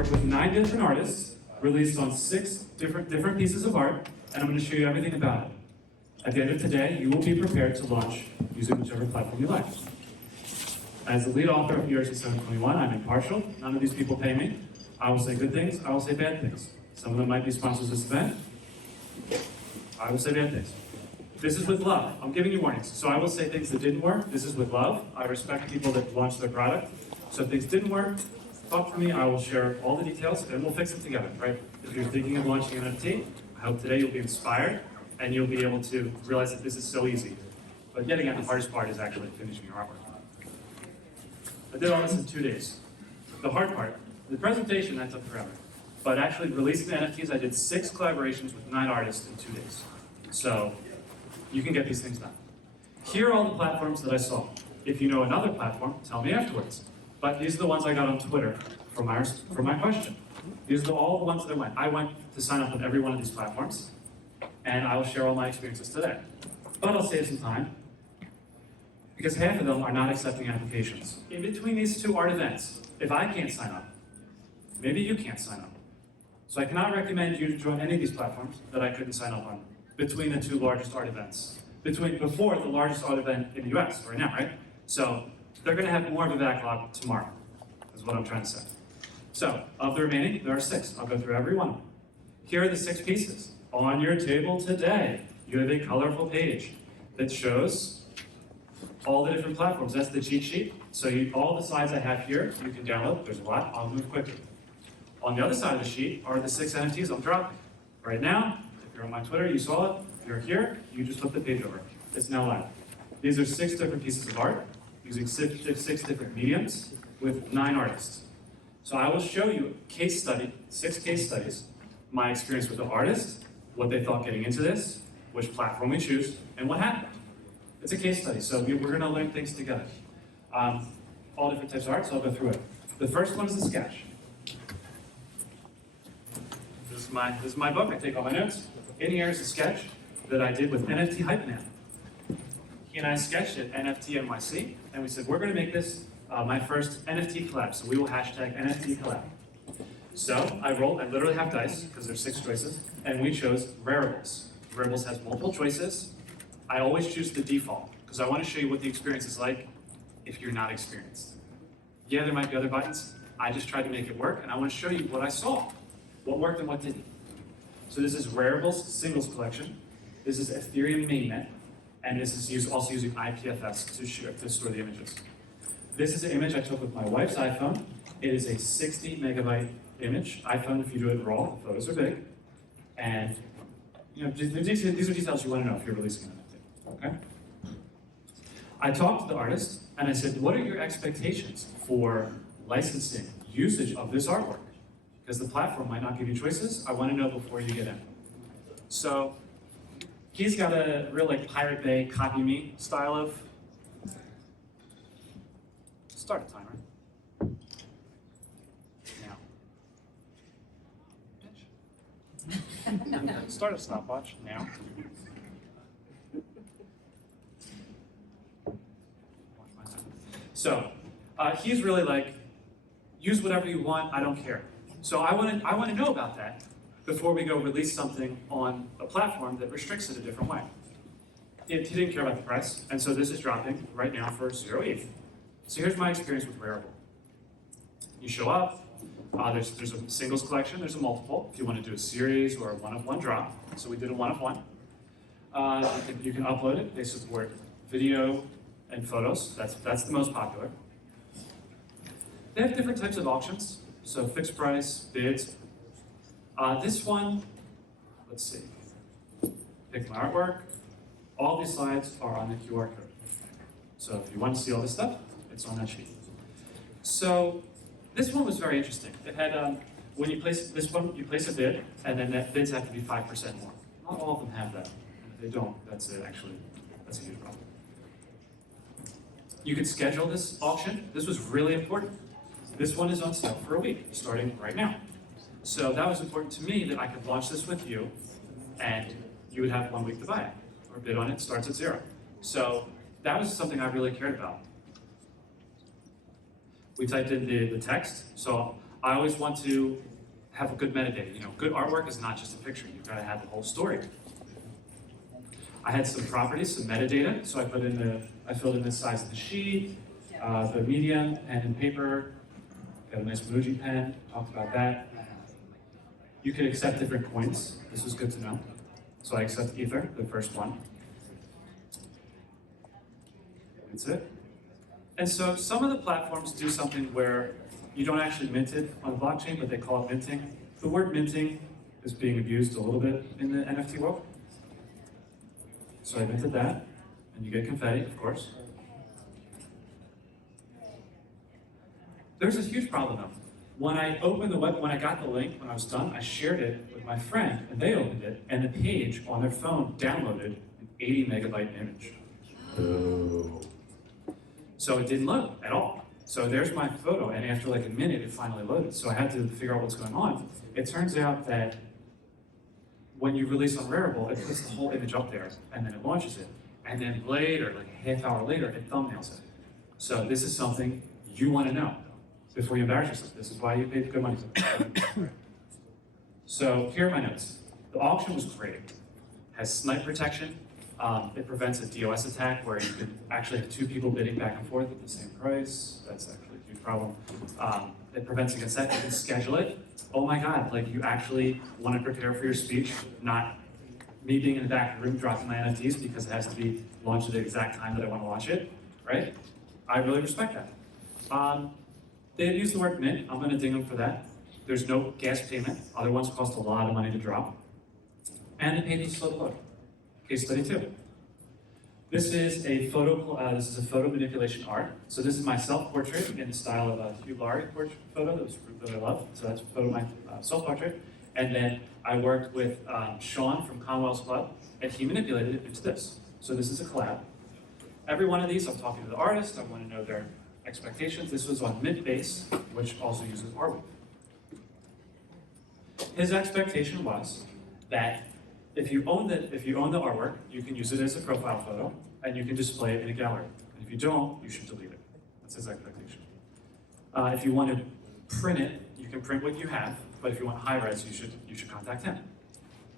worked with 9 different artists, released on 6 different pieces of art, and I'm going to show you everything about it. At the end of today, you will be prepared to launch using whichever platform you like. As the lead author of ERC 721, I'm impartial. None of these people pay me. I will say good things, I will say bad things. Some of them might be sponsors of this event. I will say bad things. This is with love. I'm giving you warnings. So I will say things that didn't work. This is with love. I respect people that launch their product. So if things didn't work, talk to me. I will share all the details and we'll fix it together, right? If you're thinking of launching an NFT, I hope today you'll be inspired and you'll be able to realize that this is so easy. But yet again, the hardest part is actually finishing your artwork. I did all this in 2 days. The hard part, the presentation, that took forever. But actually releasing the NFTs, I did 6 collaborations with 9 artists in 2 days. So you can get these things done. Here are all the platforms that I saw. If you know another platform, tell me afterwards. But these are the ones I got on Twitter for my question. These are all the ones that I went. I went to sign up on every one of these platforms, and I will share all my experiences today. But I'll save some time, because half of them are not accepting applications. In between these 2 art events, if I can't sign up, maybe you can't sign up. So I cannot recommend you to join any of these platforms that I couldn't sign up on between the 2 largest art events. Before the largest art event in the US right now, right? So they're gonna have more of a backlog tomorrow, is what I'm trying to say. So of the remaining, there are 6. I'll go through every one. Here are the 6 pieces. On your table today, you have a colorful page that shows all the different platforms. That's the cheat sheet. So all the slides I have here, you can download. There's a lot. I'll move quickly. On the other side of the sheet are the 6 NFTs I'm dropping. Right now, if you're on my Twitter, you saw it. If you're here, you just flip the page over. It's now live. These are 6 different pieces of art using 6 different mediums with 9 artists. So I will show you a case study, 6 case studies, my experience with the artist, what they thought getting into this, which platform we choose, and what happened. It's a case study, so we're going to learn things together. All different types of art, so I'll go through it. The first one is a sketch. This is my book. I take all my notes. In here is a sketch that I did with NFT Hype Man. He and I sketched at NFT NYC, and we said, we're going to make this my first NFT collab, so we will hashtag NFT collab. So I literally have dice, because there's 6 choices, and we chose Raribles. Raribles has multiple choices. I always choose the default, because I want to show you what the experience is like if you're not experienced. Yeah, there might be other buttons. I just tried to make it work, and I want to show you what I saw, what worked and what didn't. So this is Raribles singles collection. This is Ethereum mainnet, and this is also using IPFS to store the images. This is an image I took with my wife's iPhone. It is a 60 megabyte image. iPhone, if you do it raw, the photos are big. And these are details you want to know if you're releasing an NFT, okay? I talked to the artist, and I said, what are your expectations for licensing, usage of this artwork? Because the platform might not give you choices. I want to know before you get in. So he's got a real Pirate Bay copy me style of start a timer. Now. Start a stopwatch now. So he's really use whatever you want. I don't care. So I want to know about that before we go release something on a platform that restricts it a different way. He didn't care about the price, and so this is dropping right now for 0 ETH. So here's my experience with Rarible. You show up, there's a singles collection, there's a multiple, if you want to do a series or a one-of-one drop. So we did a one-of-one. You can upload it. They support video and photos. That's the most popular. They have different types of auctions, so fixed price, bids. This one, let's see. Pick my artwork. All these slides are on the QR code. So if you want to see all this stuff, it's on that sheet. So this one was very interesting. It had, when you place this one, you place a bid, and then that bids have to be 5% more. Not all of them have that. And if they don't, that's a huge problem. You could schedule this auction. This was really important. This one is on sale for a week, starting right now. So that was important to me that I could launch this with you, and you would have 1 week to buy it. Our bid on it starts at 0. So that was something I really cared about. We typed in the text. So I always want to have a good metadata. You know, good artwork is not just a picture. You've got to have the whole story. I had some properties, some metadata, so I filled in the size of the sheet, the medium, pen and paper, got a nice Muji pen, talked about that. You could accept different coins. This was good to know. So I accept Ether, the first one. That's it. And so some of the platforms do something where you don't actually mint it on the blockchain, but they call it minting. The word minting is being abused a little bit in the NFT world. So I minted that, and you get confetti, of course. There's this huge problem though. When I got the link, when I was done, I shared it with my friend, and they opened it, and the page on their phone downloaded an 80 megabyte image. Oh. So it didn't load at all. So there's my photo, and after like a minute, it finally loaded. So I had to figure out what's going on. It turns out that when you release on Rarible, it puts the whole image up there, and then it launches it. And then later, like a half hour later, it thumbnails it. So this is something you want to know before you embarrass yourself. This is why you paid good money for it. So here are my notes. The auction was great. Has snipe protection. It prevents a DOS attack where you could actually have two people bidding back and forth at the same price. That's actually a huge problem. It prevents against that. You can schedule it. Oh my God, like you actually want to prepare for your speech, not me being in the back of the room dropping my NFTs because it has to be launched at the exact time that I want to launch it, right? I really respect that. They use the word mint. I'm going to ding them for that. There's no gas payment. Other ones cost a lot of money to drop. And they pay me slow to load. Case study 2. This is a photo manipulation art. So this is my self-portrait in the style of a Hugh Laurie photo that I love. So that's a photo of my self-portrait. And then I worked with Sean from Conwell's Club, and he manipulated it into this. So this is a collab. Every one of these, I'm talking to the artist. I want to know their expectations. This was on Mintbase, which also uses Arweave. His expectation was that if you own the artwork, you can use it as a profile photo, and you can display it in a gallery. And if you don't, you should delete it. That's his expectation. If you want to print it, you can print what you have, but if you want high res, you should contact him.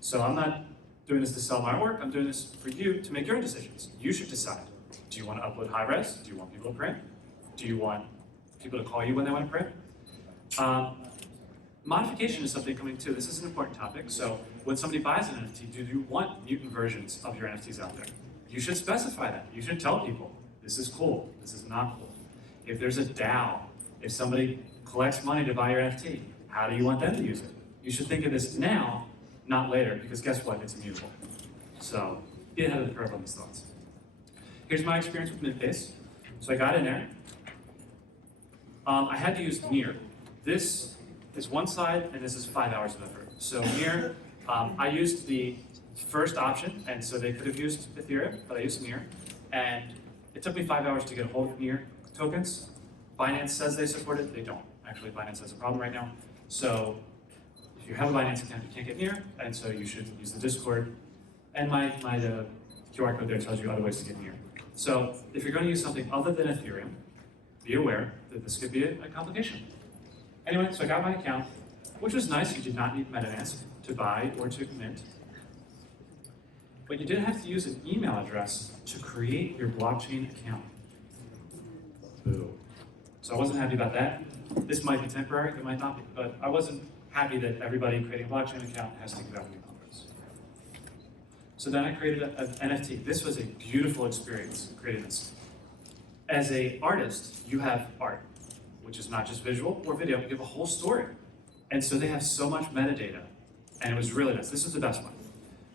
So I'm not doing this to sell my artwork. I'm doing this for you to make your own decisions. You should decide. Do you want to upload high res? Do you want people to print? Do you want people to call you when they want to print? Modification is something coming too. This is an important topic. So when somebody buys an NFT, do you want mutant versions of your NFTs out there? You should specify that. You should tell people, this is cool, this is not cool. If there's a DAO, if somebody collects money to buy your NFT, how do you want them to use it? You should think of this now, not later, because guess what? It's immutable. So get ahead of the curve on these thoughts. Here's my experience with Mintbase. So I got in there. I had to use Near. This is one side, and this is 5 hours of effort. So Near, I used the first option, and so they could have used Ethereum, but I used Near. And it took me 5 hours to get a hold of Near tokens. Binance says they support it, they don't. Actually, Binance has a problem right now. So if you have a Binance account, you can't get Near, and so you should use the Discord. And my QR code there tells you other ways to get Near. So if you're going to use something other than Ethereum, be aware that this could be a complication. Anyway, so I got my account, which was nice. You did not need MetaMask to buy or to mint. But you did have to use an email address to create your blockchain account. Boo. So I wasn't happy about that. This might be temporary, it might not be, but I wasn't happy that everybody creating a blockchain account has to give out email address. So then I created an NFT. This was a beautiful experience, creating this. As an artist, you have art, which is not just visual or video, you have a whole story. And so they have so much metadata, and it was really nice. This was the best one.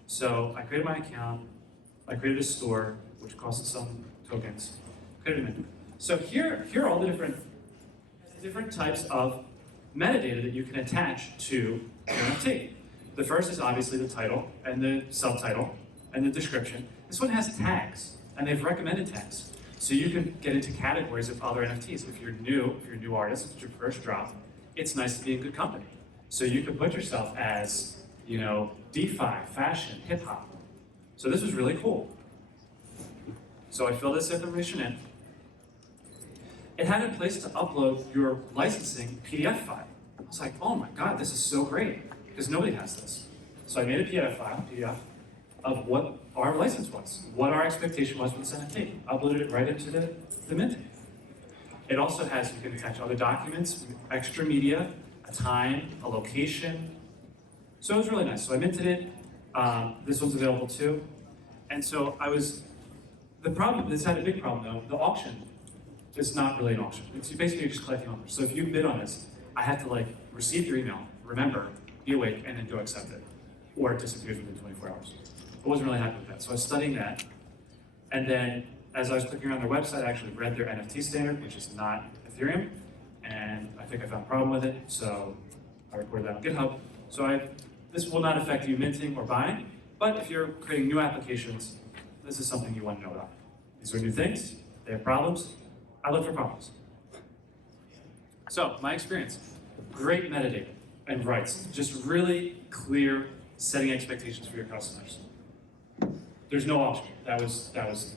So I created my account, I created a store, which costed some tokens, created a menu. So here are all the different types of metadata that you can attach to your NFT. The first is obviously the title and the subtitle and the description. This one has tags, and they've recommended tags. So you can get into categories of other NFTs. If you're a new artist, it's your first drop, it's nice to be in good company. So you can put yourself as, DeFi, fashion, hip hop. So this was really cool. So I filled this information in. It had a place to upload your licensing PDF file. I was like, oh my God, this is so great, because nobody has this. So I made a PDF of what our license was, what our expectation was for this NFT. Uploaded it right into the Mint. It also has, you can attach other documents, extra media, a time, a location. So it was really nice. So I minted it. This one's available too. And so the problem, this had a big problem though, the auction is not really an auction. It's basically you're just collecting offers. So if you bid on this, I have to receive your email, remember, be awake, and then go accept it. Or it disappears within 24 hours. I wasn't really happy with that. So I was studying that. And then as I was clicking around their website, I actually read their NFT standard, which is not Ethereum. And I think I found a problem with it. So I recorded that on GitHub. So this will not affect you minting or buying. But if you're creating new applications, this is something you want to know about. These are new things. They have problems. I look for problems. So my experience, great metadata and rights. Just really clear setting expectations for your customers. There's no auction. That was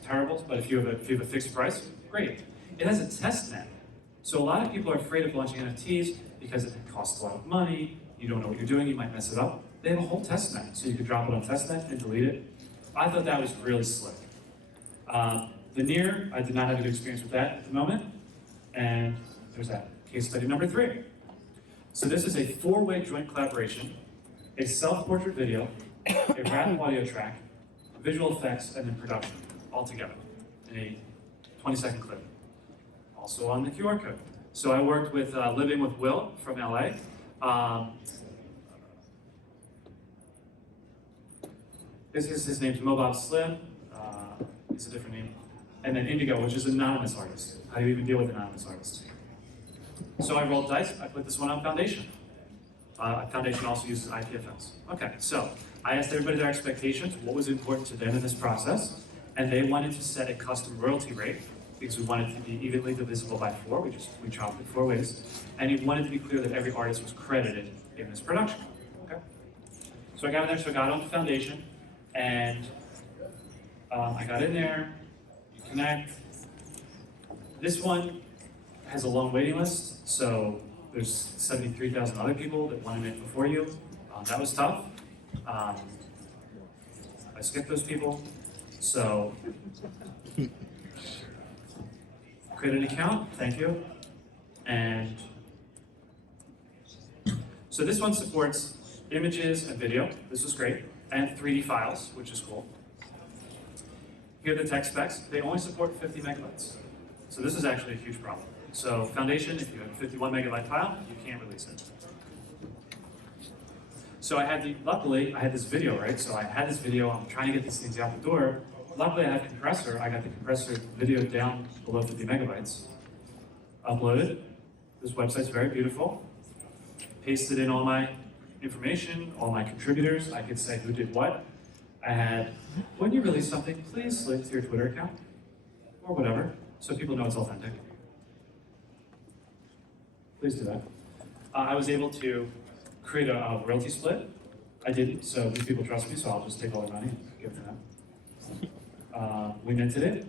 terrible. But if you have a fixed price, great. It has a test net. So a lot of people are afraid of launching NFTs because it costs a lot of money. You don't know what you're doing. You might mess it up. They have a whole test net, so you could drop it on testnet and delete it. I thought that was really slick. The Near, I did not have a good experience with that at the moment. And there's that. Case study number 3. So this is a 4-way joint collaboration, a self-portrait video, a rap audio track, visual effects, and then production, all together in a 20-second clip. Also on the QR code. So I worked with Living with Will from LA. His name's Mobob Slim. It's a different name. And then Indigo, which is an anonymous artist. How do you even deal with anonymous artists? So I rolled dice. I put this one on Foundation. Foundation also uses IPFS. Okay, so I asked everybody their expectations, what was important to them in this process, and they wanted to set a custom royalty rate because we wanted it to be evenly divisible by 4. We chopped it 4 ways, and we wanted to be clear that every artist was credited in this production. Okay, so I got in there. So I got on Foundation, and I got in there. You connect. This one has a long waiting list, so there's 73,000 other people that wanted it before you. That was tough. I skipped those people. So, create an account, thank you. And so this one supports images and video, this was great, and 3D files, which is cool. Here are the tech specs. They only support 50 megabytes. So this is actually a huge problem. So Foundation, if you have a 51 megabyte file, you can't release it. So luckily, I had this video, right? So I had this video, I'm trying to get these things out the door. Luckily, I have compressor. I got the compressor video down below 50 megabytes. Uploaded. This website's very beautiful. Pasted in all my information, all my contributors. I could say who did what. I had, when you release something, please link to your Twitter account or whatever, so people know it's authentic. Please do that. I was able to create a royalty split. I didn't, so these people trust me, so I'll just take all their money and give it to them. We minted it.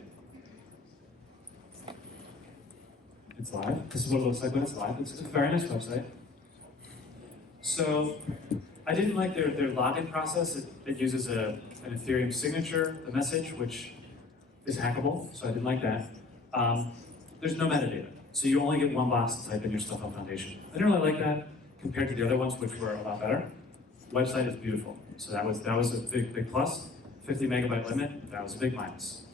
It's live. This is what it looks like when it's live. It's a very nice website. So I didn't like their login process. It uses an Ethereum signature, the message, which is hackable, so I didn't like that. There's no metadata, so you only get one box to type in your stuff on Foundation. I didn't really like that compared to the other ones, which were a lot better. The website is beautiful, so that was a big plus. 50 megabyte limit, that was a big minus.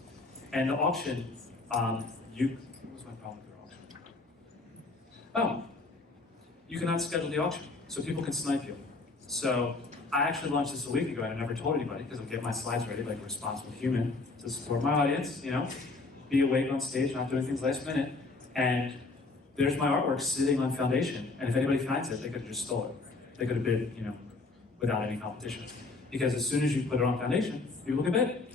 And the auction, what was my problem with the auction? Oh, you cannot schedule the auction, so people can snipe you. So I actually launched this a week ago and I never told anybody because I'm getting my slides ready like a responsible human to support my audience, be awake on stage, not doing things last minute. And there's my artwork sitting on Foundation. And if anybody finds it, they could have just stole it. They could have bid, without any competition. Because as soon as you put it on Foundation, people can bid.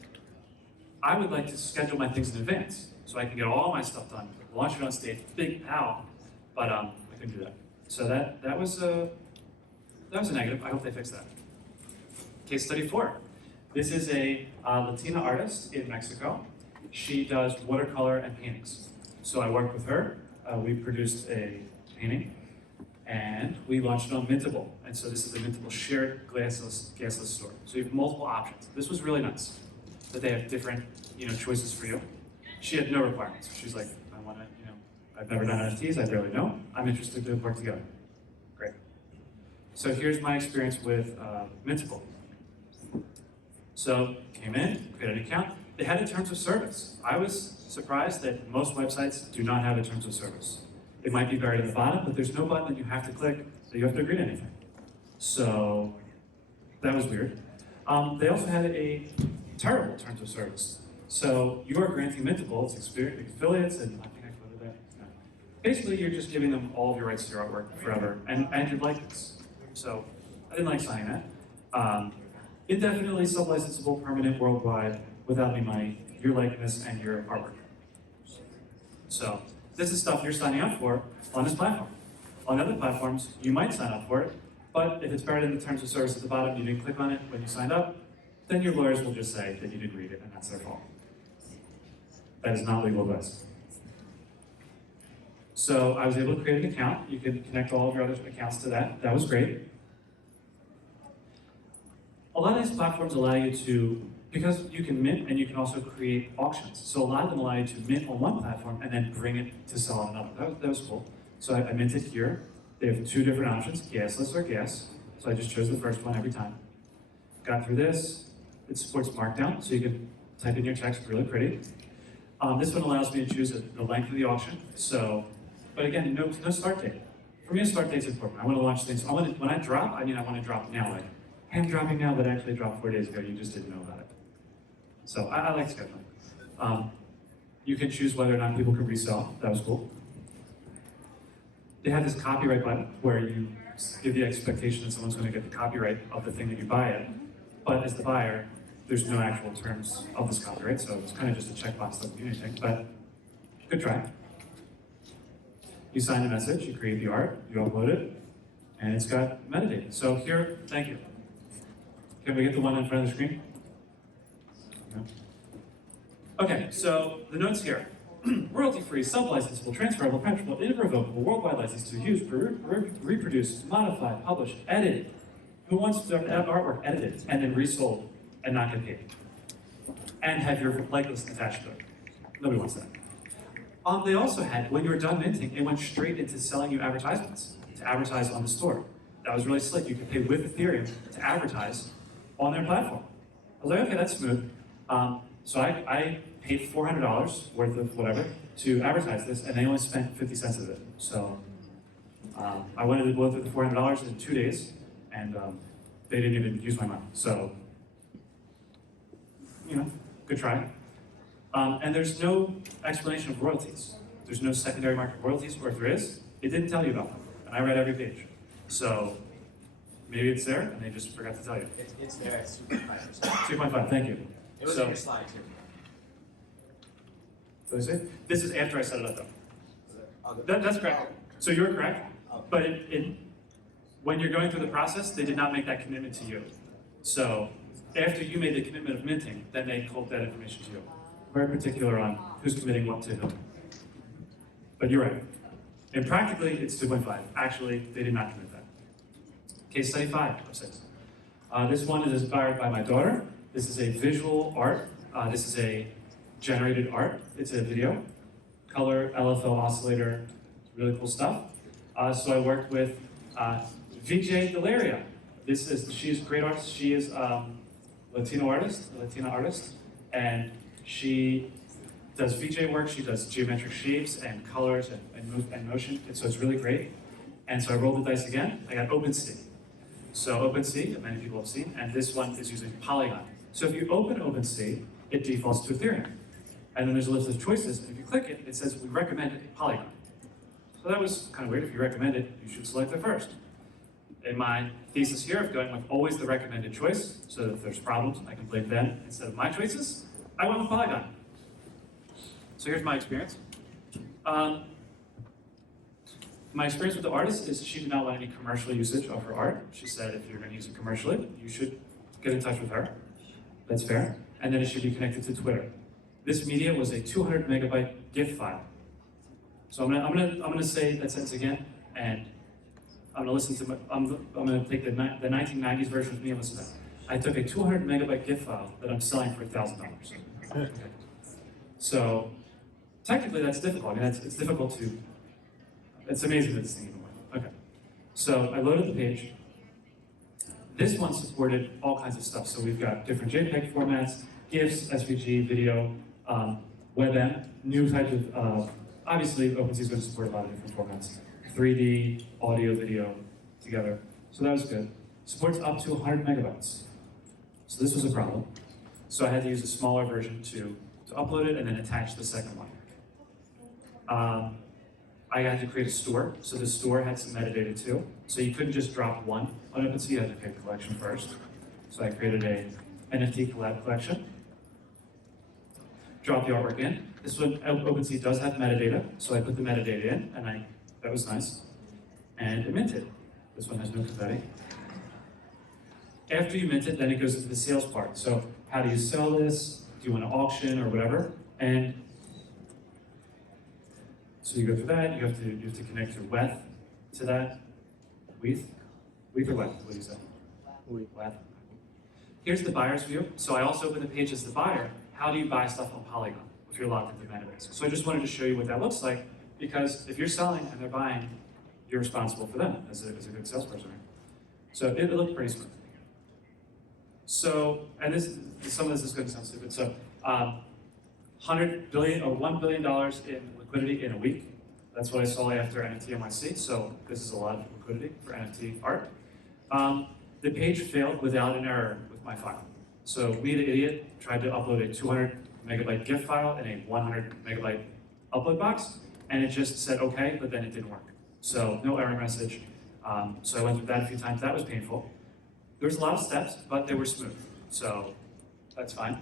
I would like to schedule my things in advance so I can get all my stuff done, launch it on stage, big pow, but I couldn't do that. So that was a negative. I hope they fix that. Case study 4. This is a Latina artist in Mexico. She does watercolor and paintings. So I worked with her. We produced a painting, And we launched it on Mintable. And so this is the Mintable shared gasless store. So you have multiple options. This was really nice, that they have different choices for you. She had no requirements. She's like, I want to, I've never done NFTs, I barely know. I'm interested to work together. Great. So here's my experience with Mintable. So came in, created an account. They had a terms of service. I was surprised that most websites do not have a terms of service. It might be buried at the bottom, but there's no button that you have to click that you have to agree to anything. So that was weird. They also had a terrible terms of service. So you are granting Mintable its affiliates, and I think I quoted that. No. Basically, you're just giving them all of your rights to your artwork forever, and your likeness. So I didn't like signing that. Indefinitely sub-licensable, permanent, worldwide, without any money, your likeness and your artwork. So this is stuff you're signing up for on this platform. On other platforms, you might sign up for it, but if it's buried in the terms of service at the bottom, you didn't click on it when you signed up, then your lawyers will just say that you didn't read it, and that's their fault. That is not legal advice. So I was able to create an account. You can connect all of your other accounts to that. That was great. A lot of these platforms allow you to, because you can mint and you can also create auctions. So a lot of them allow you to mint on one platform and then bring it to sell on another. That was cool. So I minted here. They have two different options, gasless or gas. So I just chose the first one every time. Got through this. It supports Markdown, so you can type in your text really pretty. This one allows me to choose the length of the auction. So, but again, no start date. For me, a start date's important. I want to launch things. When I drop, I want to drop now. Like, hey, I'm dropping now, but actually dropped 4 days ago. You just didn't know about it. So I like scheduling. You can choose whether or not people can resell. That was cool. They have this copyright button where you give the expectation that someone's going to get the copyright of the thing that you buy it. But as the buyer, there's no actual terms of this copyright, so it's kind of just a checkbox, doesn't do anything, but good try. You sign the message, you create the art, you upload it, and it's got metadata. So here, thank you. Can we get the one in front of the screen? No. Okay, so the notes here. Royalty-free, sub-licensable, transferable, perpetual, irrevocable, worldwide license to use, reproduce, modify, publish, edit. Who wants their artwork edited and then resold and not get paid? And have your likeness attached to it. Nobody wants that. They also had, when you were done minting, it went straight into selling you advertisements to advertise on the store. That was really slick. You could pay with Ethereum to advertise on their platform. I was like, okay, that's smooth. So I paid $400 worth of whatever to advertise this, and they only spent 50 cents of it. So I went to blow through the $400 in 2 days, and they didn't even use my money. So, good try. And there's no explanation of royalties. There's no secondary market royalties, or if there is, it didn't tell you about them. And I read every page. So maybe it's there, and they just forgot to tell you. It's there at 2.5%. 2.5, thank you. It was in your slide too. What is it? This is after I set it up, though. Oh, That's correct. So you're correct, Oh. but when you're going through the process, they did not make that commitment to you. So after you made the commitment of minting, then they told that information to you. Very particular on who's committing what to whom. But you're right. And practically, it's 2.5. Actually, they did not commit that. Case study 5 of 6. This one is inspired by my daughter. This is a visual art. This is a generated art. It's a video, color, LFO oscillator, really cool stuff. So I worked with VJ Delaria. She's a great artist. She is a Latina artist, and she does VJ work. She does geometric shapes and colors and motion, and so it's really great. And so I rolled the dice again. I got OpenSea. So OpenSea, many people have seen, and this one is using Polygon. So if you open OpenSea, it defaults to Ethereum. And then there's a list of choices, and if you click it, it says we recommend Polygon. So that was kind of weird. If you recommend it, you should select it first. In my thesis here of going with always the recommended choice, so that if there's problems, I can blame them instead of my choices, I went with Polygon. So here's my experience. My experience with the artist is she did not want any commercial usage of her art. She said if you're going to use it commercially, you should get in touch with her. That's fair. And then it should be connected to Twitter. This media was a 200 megabyte GIF file. So I'm gonna say that sentence again, and I'm gonna listen to I'm gonna take the 1990s version of me and listen to that. I took a 200 megabyte GIF file that I'm selling for $1,000. Okay. So technically that's difficult. I mean, it's difficult to, it's amazing that this thing even worked. Okay. So I loaded the page. This one supported all kinds of stuff. So we've got different JPEG formats, GIFs, SVG, video, WebM, new types of, obviously OpenSea is going to support a lot of different formats. 3D, audio, video, together. So that was good. Supports up to 100 megabytes. So this was a problem. So I had to use a smaller version to upload it and then attach the second one. I had to create a store, so the store had some metadata too. So you couldn't just drop one on OpenSea, you had to create a collection first. So I created a NFT collab collection. Drop the artwork in. This one, OpenSea does have metadata, so I put the metadata in, and that was nice. And it minted. This one has no confetti. After you mint it, then it goes into the sales part. So how do you sell this? Do you want to auction or whatever? And so you go through that. You have to connect your WETH to that. WETH or WETH? What do you say? WETH. Here's the buyer's view. So I also open the page as the buyer. How do you buy stuff on Polygon if you're logged into Mintbase? So I just wanted to show you what that looks like, because if you're selling and they're buying, you're responsible for them as a good salesperson. So it looked pretty smooth. So, and some of this is going to sound stupid. So, $100 billion or $1 billion in liquidity in a week. That's what I saw after NFT NYC. So this is a lot of liquidity for NFT art. The page failed without an error with my file. So me, the idiot, tried to upload a 200 megabyte GIF file in a 100 megabyte upload box, and it just said okay, but then it didn't work. So no error message. So I went through that a few times. That was painful. There was a lot of steps, but they were smooth. So that's fine.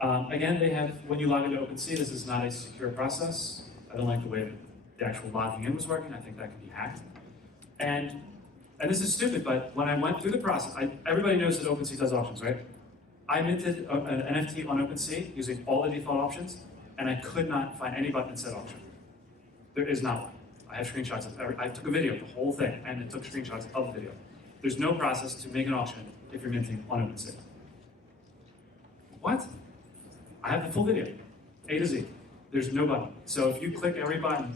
Again, they have, when you log into OpenSea, this is not a secure process. I don't like the way that the actual logging in was working. I think that can be hacked. And this is stupid, but when I went through the process, everybody knows that OpenSea does auctions, right? I minted an NFT on OpenSea using all the default options, and I could not find any button that said auction. There is not one. I have screenshots of I took a video of the whole thing, and it took screenshots of the video. There's no process to make an auction if you're minting on OpenSea. What? I have the full video, A to Z. There's no button. So if you click every button,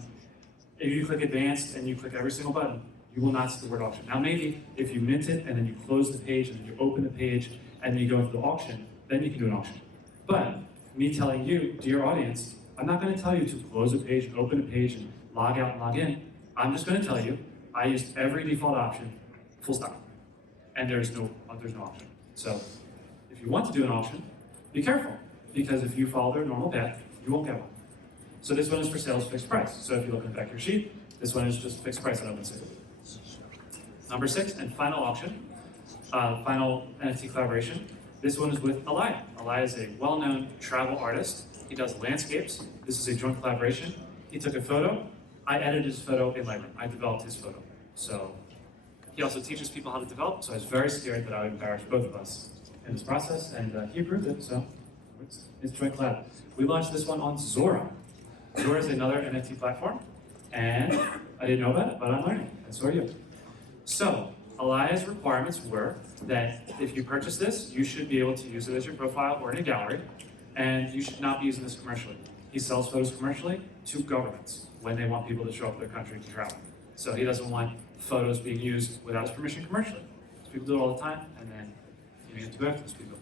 if you click advanced and you click every single button, you will not see the word auction. Now maybe if you mint it and then you close the page and then you open the page and then you go into the auction, then you can do an auction. But me telling you, dear audience, I'm not going to tell you to close a page, open a page, and log out and log in. I'm just going to tell you, I used every default option, full stop. And there's no auction. So if you want to do an auction, be careful, because if you follow their normal path, you won't get one. So this one is for sales fixed price. So if you look in the back of your sheet, this one is just fixed price at OpenSea. Number 6, and final auction, final NFT collaboration. This one is with Alaya. Alaya is a well-known travel artist. He does landscapes. This is a joint collaboration. He took a photo. I edited his photo in Lightroom. I developed his photo. So he also teaches people how to develop. So I was very scared that I would embarrass both of us in this process, and he approved it. So it's joint collab. We launched this one on Zora. Zora is another NFT platform, and I didn't know about it, but I'm learning, and so are you. So Alaya's requirements were that if you purchase this, you should be able to use it as your profile or in a gallery, and you should not be using this commercially. He sells photos commercially to governments when they want people to show up in their country to travel. So he doesn't want photos being used without his permission commercially. So people do it all the time, and then you have to go after those people.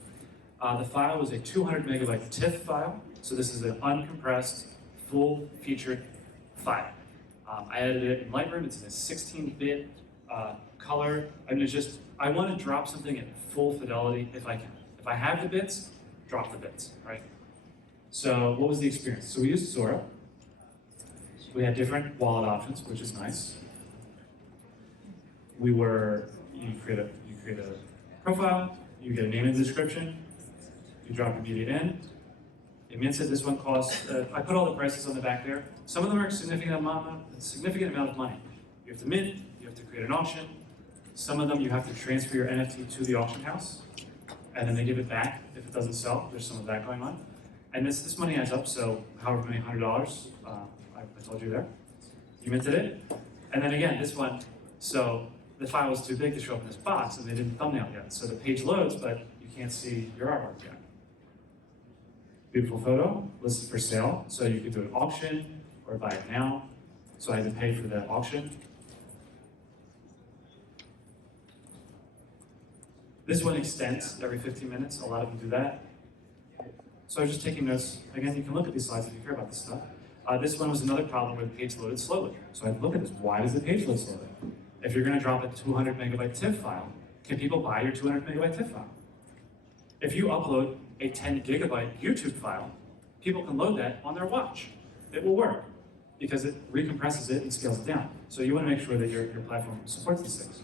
The file was a 200 megabyte TIFF file, so this is an uncompressed, full-featured file. I edited it in Lightroom. It's in a 16-bit color. I want to drop something at full fidelity if I can. If I have the bits, drop the bits, right? So what was the experience? So we used Zora. We had different wallet options, which is nice. You create a profile, you get a name and description, you drop your media in. It means that this one costs, I put all the prices on the back there. Some of them are a significant amount of money. You have to mint, you have to create an auction. Some of them you have to transfer your NFT to the auction house, and then they give it back if it doesn't sell. There's some of that going on. And this money adds up, so however many $100, I told you there. You minted it. And then again, this one, So the file was too big to show up in this box, and they didn't thumbnail yet. So the page loads, but you can't see your artwork yet. Beautiful photo, listed for sale. So you could do an auction or buy it now. So I had to pay for the auction. This one extends every 15 minutes. A lot of them do that. So I was just taking notes. Again, you can look at these slides if you care about this stuff. This one was another problem where the page loaded slowly. So I had to look at this. Why does the page load slowly? If you're going to drop a 200 megabyte TIFF file, can people buy your 200 megabyte TIFF file? If you upload a 10 gigabyte YouTube file, people can load that on their watch. It will work because it recompresses it and scales it down. So you want to make sure that your platform supports these things.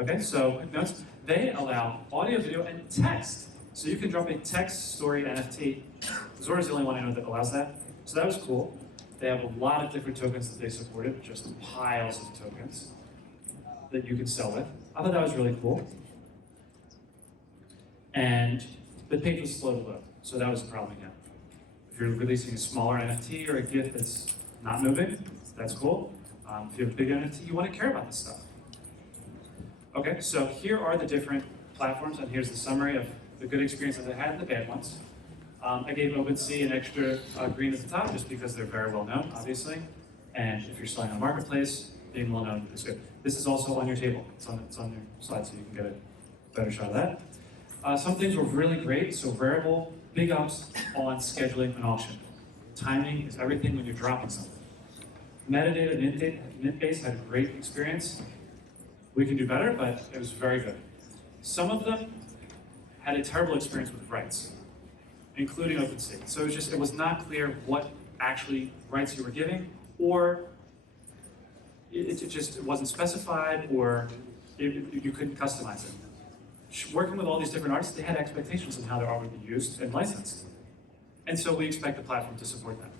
Okay, so quick notes. They allow audio, video, and text. So you can drop a text story NFT. Zora is the only one I know that allows that. So that was cool. They have a lot of different tokens that they supported, just piles of tokens that you can sell with. I thought that was really cool. And the page was slow to load, so that was a problem again. If you're releasing a smaller NFT or a GIF that's not moving, that's cool. If you have a big NFT, you want to care about this stuff. Okay, so here are the different platforms, and here's the summary of the good experiences I had and the bad ones. I gave OpenSea an extra green at the top just because they're very well known, obviously. And if you're selling on Marketplace, being well known is good. This is also on your table. It's on your slide, so you can get a better shot of that. Some things were really great. So Rarible, big ups on scheduling an auction. Timing is everything when you're dropping something. Metadata, Mintbase had a great experience. We can do better, but it was very good. Some of them had a terrible experience with rights, including OpenSea. So it was not clear what actually rights you were giving, or it wasn't specified, or you couldn't customize it. Working with all these different artists, they had expectations on how their art would be used and licensed. And so we expect the platform to support that.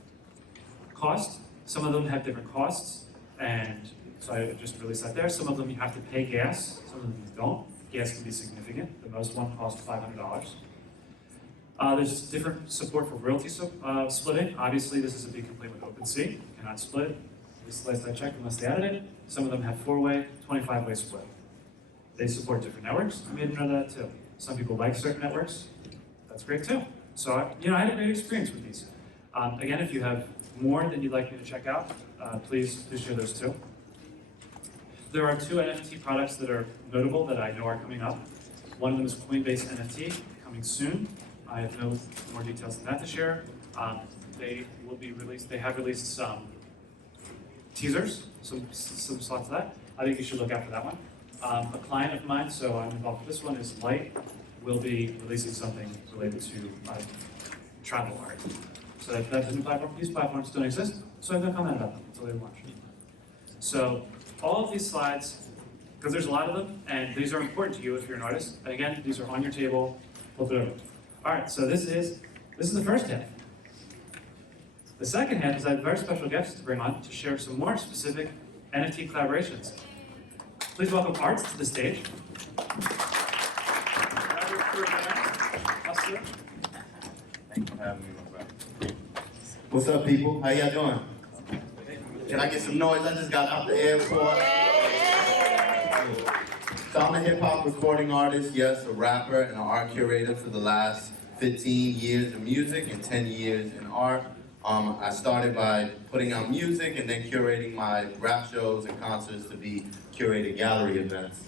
Cost, some of them have different costs, and so I just released that there. Some of them you have to pay gas, some of them you don't. Gas can be significant. The most one costs $500. There's different support for royalty splitting. Obviously, this is a big complaint with OpenSea. You cannot split. This last I checked, unless they added it. Some of them have 4-way, 25-way split. They support different networks. I made know that too. Some people like certain networks. That's great too. So I had a great experience with these. Again, if you have more that you'd like me to check out, please share those too. There are 2 NFT products that are notable that I know are coming up. One of them is Coinbase NFT, coming soon. I have no more details than that to share. They will be released. They have released some teasers, some slots of that. I think you should look out for that one. A client of mine, so I'm involved with this one, is Light, will be releasing something related to travel art. So that's a new platform. These platforms don't exist, so I have no comment about them until they launch. So all of these slides, because there's a lot of them, and these are important to you if you're an artist. And again, these are on your table. Flip it over. All right, so this is the first half. The second half is I have very special guests to bring on to share some more specific NFT collaborations. Please welcome Artz to the stage. Thank you for having me. What's up, people? How y'all doing? Can I get some noise? I just got out the airport. So I'm a hip-hop recording artist, yes, a rapper and an art curator for the last 15 years in music and 10 years in art. I started by putting out music and then curating my rap shows and concerts to be curated gallery events.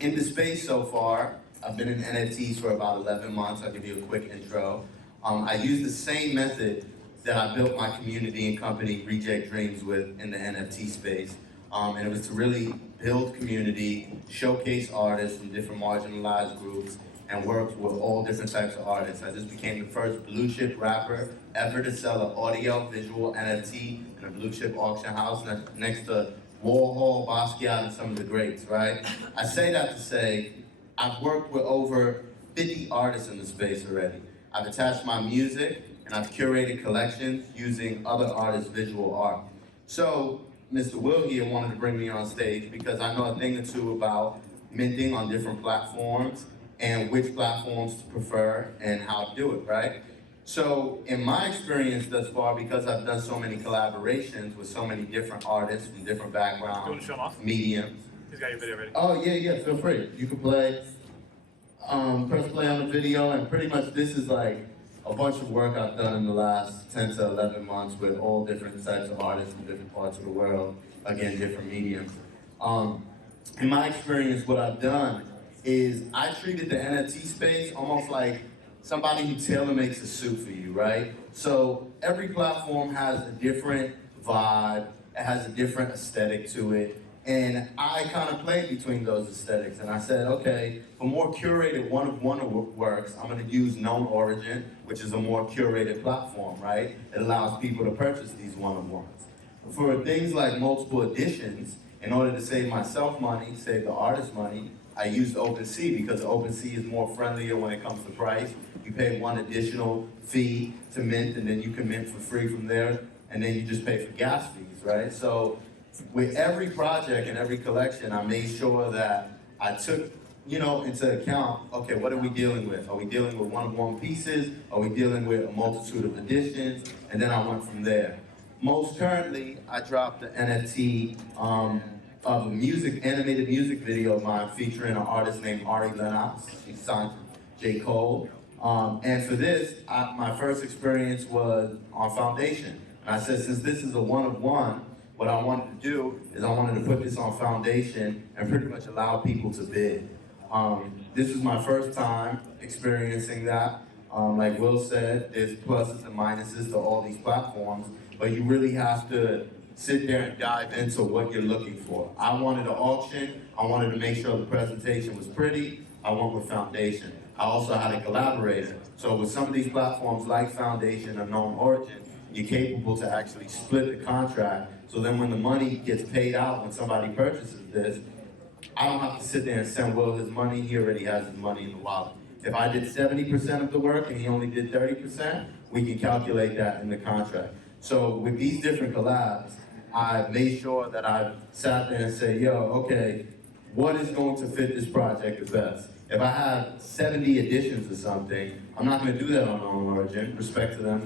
In the space so far, I've been in NFTs for about 11 months. I'll give you a quick intro. I use the same method that I built my community and company, Reject Dreams, with in the NFT space. And it was to really build community, showcase artists from different marginalized groups, and work with all different types of artists. I just became the first blue chip rapper ever to sell an audio visual NFT in a blue chip auction house next to Warhol, Basquiat, and some of the greats, right? I say that to say, I've worked with over 50 artists in the space already. I've attached my music, and I've curated collections using other artists' visual art. So, Mr. Will here wanted to bring me on stage because I know a thing or two about minting on different platforms and which platforms to prefer and how to do it, right? So in my experience thus far, because I've done so many collaborations with so many different artists from different You want backgrounds, to show them off? mediums. He's got your video ready. Oh yeah, feel free. You can play, press play on the video, and pretty much this is like a bunch of work I've done in the last 10 to 11 months with all different types of artists from different parts of the world, again, different mediums. In my experience, what I've done is I treated the NFT space almost like somebody who tailor makes a suit for you, right? So every platform has a different vibe, it has a different aesthetic to it, and I kind of played between those aesthetics, and I said, okay, for more curated one-of-one works, I'm gonna use Known Origin, which is a more curated platform, right? It allows people to purchase these one-of-ones. For things like multiple editions, in order to save myself money, save the artist money, I used OpenSea because OpenSea is more friendlier when it comes to price. You pay one additional fee to mint, and then you can mint for free from there, and then you just pay for gas fees, right? So with every project and every collection, I made sure that I took, into account, okay, what are we dealing with? Are we dealing with one-of-one pieces? Are we dealing with a multitude of editions? And then I went from there. Most currently, I dropped the NFT of a animated music video of mine featuring an artist named Arweave. He's signed to J. Cole. And for this, my first experience was on Foundation. And I said, since this is a one-of-one, what I wanted to do is I wanted to put this on Foundation and pretty much allow people to bid. This is my first time experiencing that. Like Will said, there's pluses and minuses to all these platforms, but you really have to sit there and dive into what you're looking for. I wanted an auction. I wanted to make sure the presentation was pretty. I went with Foundation. I also had a collaborator. So with some of these platforms like Foundation or Known Origin, you're capable to actually split the contract. So then when the money gets paid out, when somebody purchases this, I don't have to sit there and send Will his money. He already has his money in the wallet. If I did 70% of the work and he only did 30%, we can calculate that in the contract. So with these different collabs, I made sure that I sat there and said, yo, okay, what is going to fit this project the best? If I have 70 editions or something, I'm not gonna do that on Known Origin. Respect to them,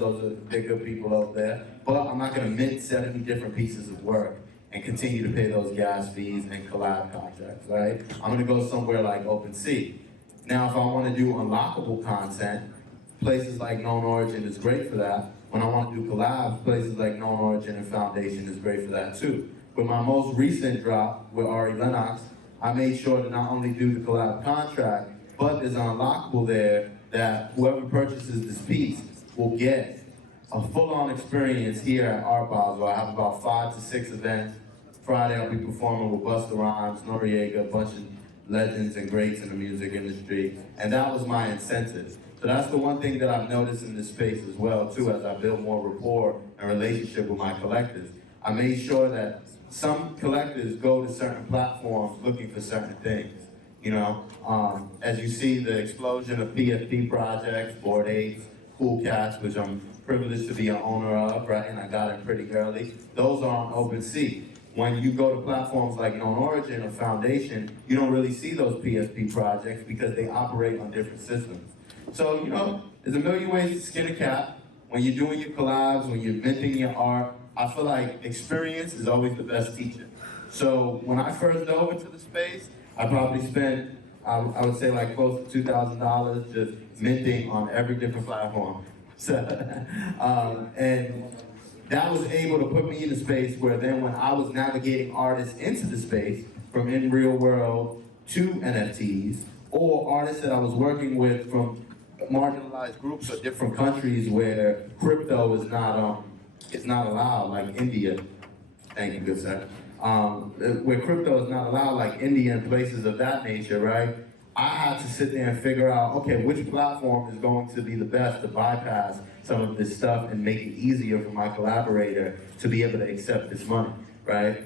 they're good people out there. But I'm not gonna mint 70 different pieces of work and continue to pay those gas fees and collab contracts, right? I'm gonna go somewhere like OpenSea. Now, if I wanna do unlockable content, places like Known Origin is great for that. When I want to do collabs, places like Known Origin and Foundation is great for that too. With my most recent drop with Arweave, I made sure to not only do the collab contract, but there's an unlockable there that whoever purchases this piece will get a full-on experience here at Art Basel. I have about 5 to 6 events. Friday I'll be performing with Busta Rhymes, Noriega, a bunch of legends and greats in the music industry, and that was my incentive. So that's the one thing that I've noticed in this space as well too, as I build more rapport and relationship with my collectors. I made sure that some collectors go to certain platforms looking for certain things. As you see, the explosion of PFP projects, Bored Apes, Cool Cats, which I'm privileged to be an owner of, right? And I got it pretty early. Those are on OpenSea. When you go to platforms like Known Origin or Foundation, you don't really see those PFP projects because they operate on different systems. So, there's a million ways to skin a cat. When you're doing your collabs, when you're minting your art, I feel like experience is always the best teacher. So when I first dove into the space, I probably spent, I would say like close to $2,000 just minting on every different platform. So, and that was able to put me in a space where then when I was navigating artists into the space, from in real world to NFTs, or artists that I was working with from marginalized groups or different countries where crypto is not allowed, like India. Thank you, good sir. Where crypto is not allowed, like India and places of that nature, right? I had to sit there and figure out, okay, which platform is going to be the best to bypass some of this stuff and make it easier for my collaborator to be able to accept this money, right?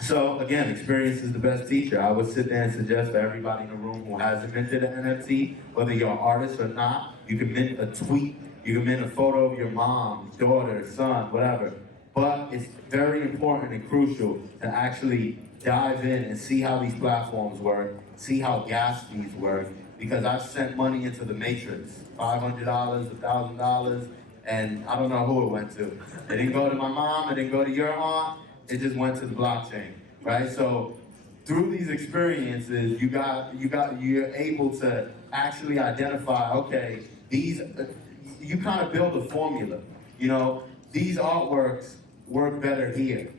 So again, experience is the best teacher. I would sit there and suggest to everybody in the room who hasn't minted an NFT, whether you're an artist or not, you can mint a tweet, you can mint a photo of your mom, daughter, son, whatever. But it's very important and crucial to actually dive in and see how these platforms work, see how gas fees work, because I've sent money into the matrix, $500, $1,000, and I don't know who it went to. It didn't go to my mom, it didn't go to your aunt, it just went to the blockchain, right? So through these experiences, you're able to actually identify, okay, you kind of build a formula. You know, these artworks work better here,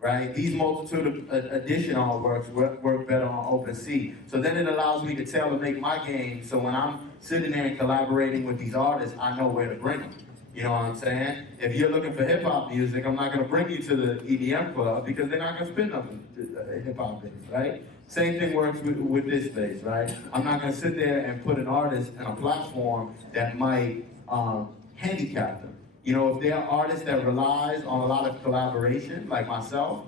right? These multitude of edition artworks work better on OpenSea. So then it allows me to tailor make my game, so when I'm sitting there and collaborating with these artists, I know where to bring them. You know what I'm saying? If you're looking for hip hop music, I'm not gonna bring you to the EDM club because they're not gonna spin nothing hip hop bass, right? Same thing works with this space, right? I'm not gonna sit there and put an artist in a platform that might handicap them. You know, if there are artists that relies on a lot of collaboration, like myself,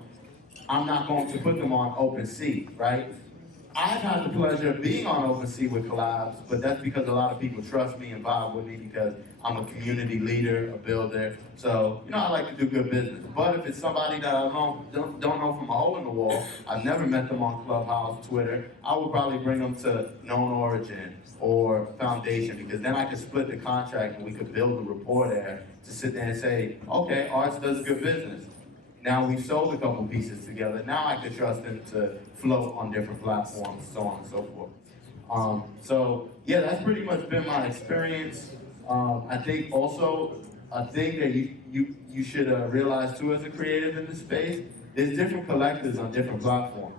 I'm not going to put them on OpenSea, right? I've had the pleasure of being on OpenSea with collabs, but that's because a lot of people trust me and vibe with me because I'm a community leader, a builder. So, you know, I like to do good business. But if it's somebody that I don't know from a hole in the wall, I've never met them on Clubhouse, Twitter, I would probably bring them to Known Origin or Foundation, because then I could split the contract and we could build a rapport there to sit there and say, okay, Artz does good business. Now we've sold a couple pieces together. Now I could trust them to float on different platforms, so on and so forth. So yeah, that's pretty much been my experience. I think also a thing that you should realize too as a creative in the space, there's different collectors on different platforms.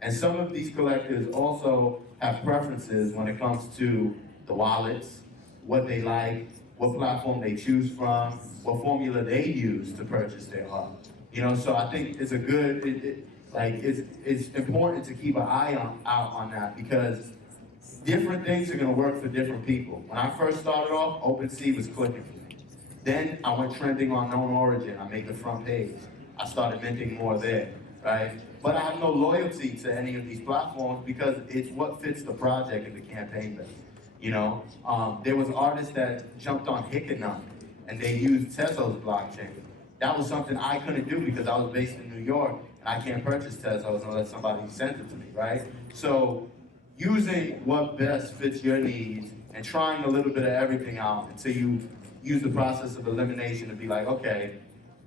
And some of these collectors also have preferences when it comes to the wallets, what they like, what platform they choose from, what formula they use to purchase their art. You know, so I think it's a good, it's important to keep an eye out on that, because different things are gonna work for different people. When I first started off, OpenSea was clicking for me. Then I went trending on Known Origin. I made the front page. I started minting more there, right? But I have no loyalty to any of these platforms because it's what fits the project and the campaign base. You know, there was artists that jumped on Hickenum and they used Tezos blockchain. That was something I couldn't do because I was based in New York and I can't purchase Tezos unless somebody sent it to me, right? So using what best fits your needs and trying a little bit of everything out until you use the process of elimination to be like, okay,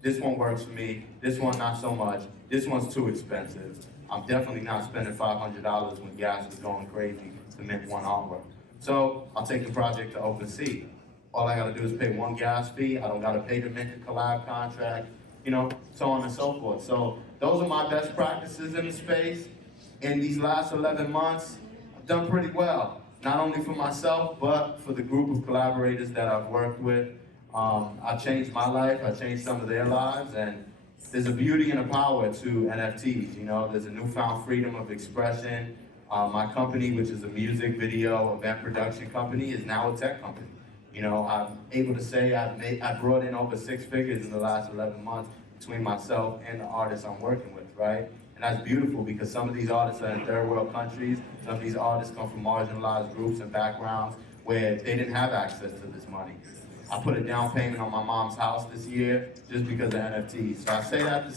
this one works for me, this one not so much, this one's too expensive. I'm definitely not spending $500 when gas is going crazy to mint one artwork. So I'll take the project to OpenSea. All I gotta do is pay one gas fee. I don't gotta pay to mint the collab contract, you know, so on and so forth. So those are my best practices in the space. In these last 11 months, I've done pretty well. Not only for myself, but for the group of collaborators that I've worked with. I've changed my life, I've changed some of their lives, and there's a beauty and a power to NFTs, you know, there's a newfound freedom of expression. My company, which is a music, video, event production company, is now a tech company. You know, I'm able to say I brought in over 6 figures in the last 11 months between myself and the artists I'm working with, right? And that's beautiful because some of these artists are in third world countries, some of these artists come from marginalized groups and backgrounds where they didn't have access to this money. I put a down payment on my mom's house this year just because of NFTs. So I say that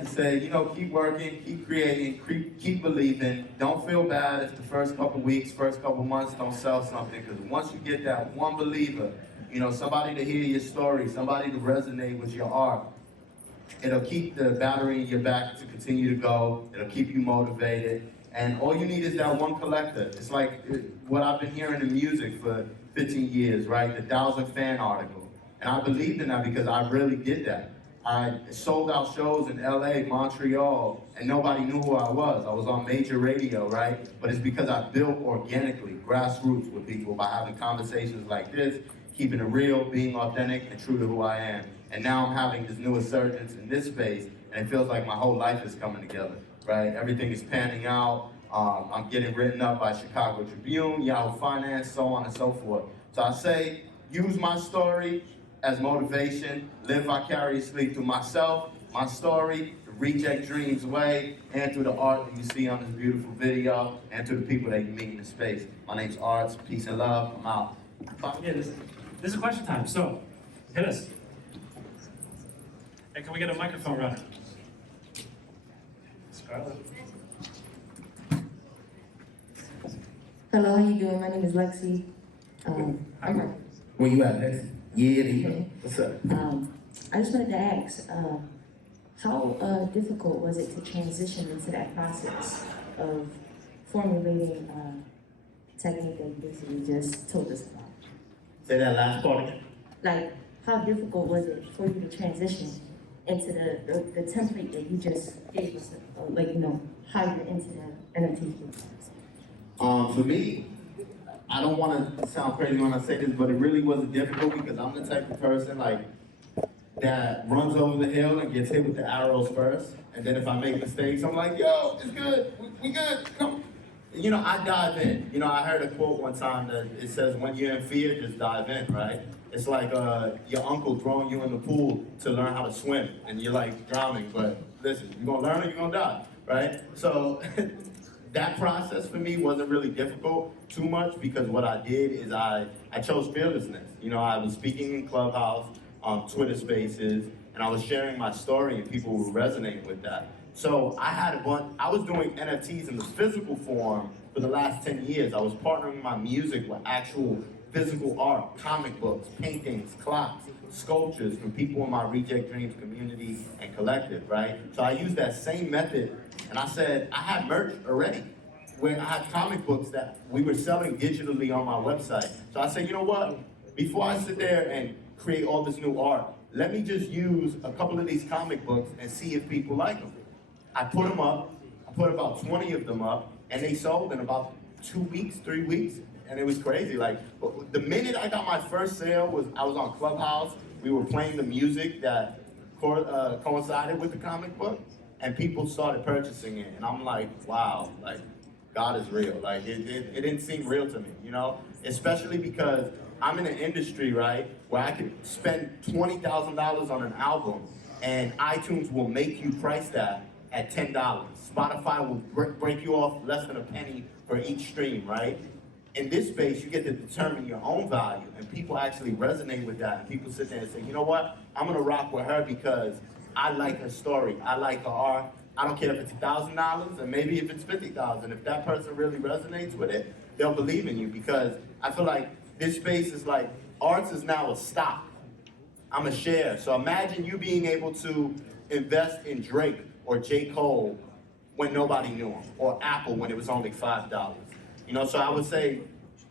to say, you know, keep working, keep creating, keep believing. Don't feel bad if the first couple weeks, first couple months don't sell something, because once you get that one believer, you know, somebody to hear your story, somebody to resonate with your art, it'll keep the battery in your back to continue to go. It'll keep you motivated. And all you need is that one collector. It's like what I've been hearing in music for 15 years, right? The 1,000 fan article. And I believed in that because I really did that. I sold out shows in LA, Montreal, and nobody knew who I was. I was on major radio, right? But it's because I built organically, grassroots with people by having conversations like this, keeping it real, being authentic and true to who I am. And now I'm having this new resurgence in this space, and it feels like my whole life is coming together, right? Everything is panning out. I'm getting written up by Chicago Tribune, Yahoo Finance, so on and so forth. So I say, use my story as motivation, live vicariously through myself, my story, the Reject Dreams way, and through the art that you see on this beautiful video, and to the people that you meet in the space. My name's Artz, peace and love, I'm out. Yeah, this is question time, so hit us. Hey, can we get a microphone running? Scarlett. Hello, how you doing? My name is Lexi. I'm Where you at, Lex? Yeah, there you go. What's up? I just wanted to ask, how difficult was it to transition into that process of formulating a technique that you basically just told us about? Say that last part again. Like, how difficult was it for you to transition into the template that you just gave us, like, you know, how you're into the NFT? For me, I don't want to sound crazy when I say this, but it really wasn't difficult because I'm the type of person like that runs over the hill and gets hit with the arrows first. And then if I make mistakes, I'm like, yo, it's good, we good, come. You know, I dive in. You know, I heard a quote one time that it says, when you're in fear, just dive in, right? It's like your uncle throwing you in the pool to learn how to swim, and you're like drowning, but listen, you're gonna learn or you're gonna die, right? So that process for me wasn't really difficult too much because what I did is I chose fearlessness. You know, I was speaking in Clubhouse, Twitter Spaces, and I was sharing my story and people were resonating with that. So I was doing NFTs in the physical form for the last 10 years. I was partnering my music with actual physical art, comic books, paintings, clocks, sculptures from people in my Reject Dreams community and collective, right? So I used that same method, and I said, I had merch already, where I had comic books that we were selling digitally on my website. So I said, you know what? Before I sit there and create all this new art, let me just use a couple of these comic books and see if people like them. I put them up, I put about 20 of them up, and they sold in about 2 weeks, 3 weeks, and it was crazy. Like, the minute I got my first sale I was on Clubhouse, we were playing the music that coincided with the comic book, and people started purchasing it, and I'm like, wow, like, God is real. Like, it didn't seem real to me, you know? Especially because I'm in an industry, right, where I could spend $20,000 on an album, and iTunes will make you price that at $10. Spotify will break you off less than a penny for each stream, right? In this space, you get to determine your own value, and people actually resonate with that. And people sit there and say, you know what? I'm gonna rock with her because I like her story, I like her art. I don't care if it's $1,000, and maybe if it's $50,000. If that person really resonates with it, they'll believe in you because I feel like this space is like, Artz is now a stock. I'm a share. So imagine you being able to invest in Drake or J. Cole when nobody knew him, or Apple when it was only $5. You know, so I would say,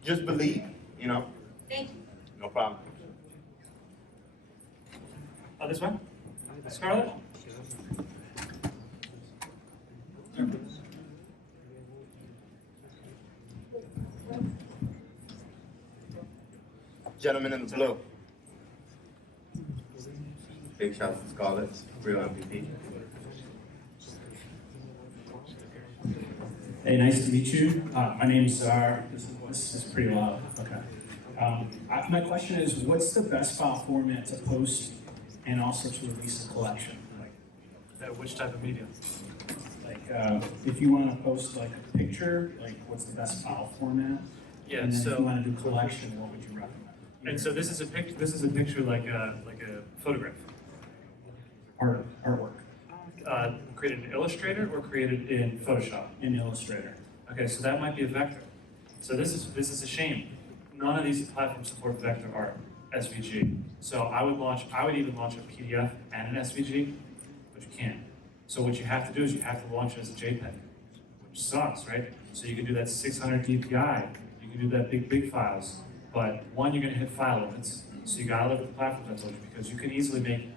just believe, you know? Thank you. No problem. Oh, this one? Scarlett? Gentleman in the blue. Big shout out to Scarlett, real MVP. Hey, nice to meet you. My name's Zora. This is pretty loud. Okay. My question is, what's the best file format to post and also to release a collection? Which type of medium? If you want to post like a picture, what's the best file format? Yeah, And then so if you want to do collection, what would you recommend? and so this is a picture. This is a picture like a photograph. Artwork Created in Illustrator or created in Photoshop. in Illustrator. Okay, so that might be a vector. So this is a shame. None of these platforms support vector art, SVG. So I would even launch a PDF and an SVG, but you can't. So what you have to do is you have to launch it as a JPEG, which sucks, right? So you can do that 600 DPI, you can do that big files, but one, you're gonna hit file limits. So you gotta look at the platforms I told you, because you can easily make,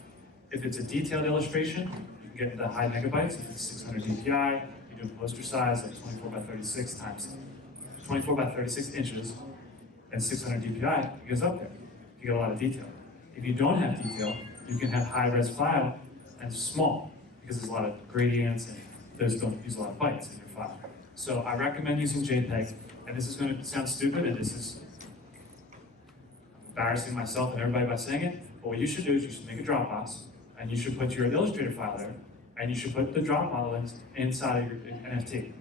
if it's a detailed illustration, you can get the high megabytes. If it's 600 DPI, you do a poster size like 24 by 36 times 24 by 36 inches, and 600 DPI, it goes up there. You get a lot of detail. If you don't have detail, you can have high-res file and small, because there's a lot of gradients and those don't use a lot of bytes in your file. So I recommend using JPEG, and this is going to sound stupid, and this is embarrassing myself and everybody by saying it, but what you should do is you should make a Dropbox, and you should put your Illustrator file there, and you should put the drop model inside of your NFT.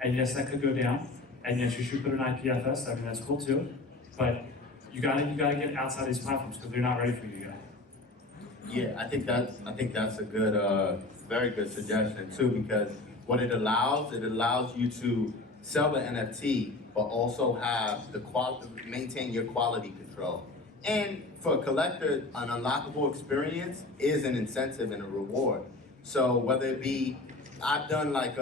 And yes, that could go down, and yes, you should put an IPFS, I mean, that's cool too, but you gotta get outside these platforms because they're not ready for you yet. Yeah, I think that's a good, very good suggestion too, because What it allows you to sell the NFT, but also have the quality, maintain your quality control. And for a collector, an unlockable experience is an incentive and a reward. So whether it be, I've done like